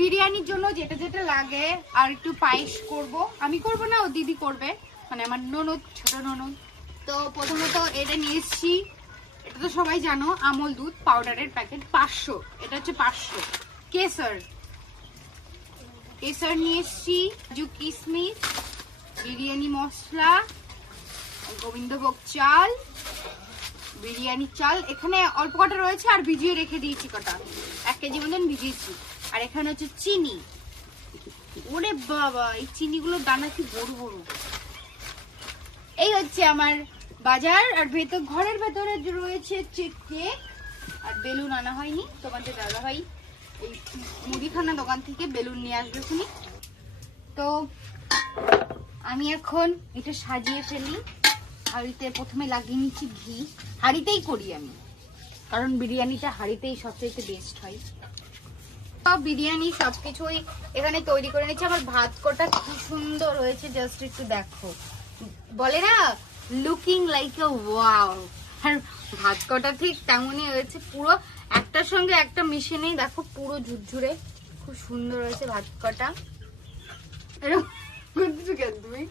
বিরিয়ানির জন্য যেটা যেটা লাগে আর একটু পায়েস করব, আমি করব না, ও দিদি করবে, মানে আমার ননদ, ছোট ননদ। তো প্রথমত এটা নিয়ে এসেছি, এটা তো সবাই জানো, আমল দুধ পাউডারের প্যাকেট 500, এটা হচ্ছে 500। কেসর কেসর নিয়ে এসেছি, কাজু কিশমিশ, বিরিয়ানি মশলা, গোবিন্দভোগ চাল, বিরিয়ানি চাল এখানে অল্প কটা রয়েছে আর ভিজিয়ে রেখে দিয়েছি কটা, 1 কেজি মতন ভিজিয়েছি। আর এখানে হচ্ছে চিনি। ওরে বাবা, এই চিনিগুলোর দানা কি বড় বড়। এই হচ্ছে আমার বাজার। আর ঘরের ভেতরে রয়েছে কেক আর বেলুন আনা হয়নি, তোমাদের দাদা ভাই এই মুদিখানা দোকান থেকে বেলুন নিয়ে আসবে শুনি। তো আমি এখন এটা সাজিয়ে ফেলি। হাঁড়িতে প্রথমে লাগিয়ে নিচ্ছি ঘি, হাঁড়িতেই করি আমি, কারণ বিরিয়ানিটা হাঁড়িতেই সবচেয়ে বেস্ট হয়। সব বিরিয়ানি সবকিছুই এখানে তৈরি করে নিচ্ছি। আমার ভাত কটা কি সুন্দর হয়েছে, জাস্ট একটু দেখো, বলে না লুকিং লাইক এ ওয়াও, আর ভাত কটা ঠিক তেমনই হয়েছে, পুরো একটার সঙ্গে একটা মিশে নেই, দেখো পুরো ঝুরঝুরে, খুব সুন্দর হয়েছে ভাত কটা। এরকম তুমি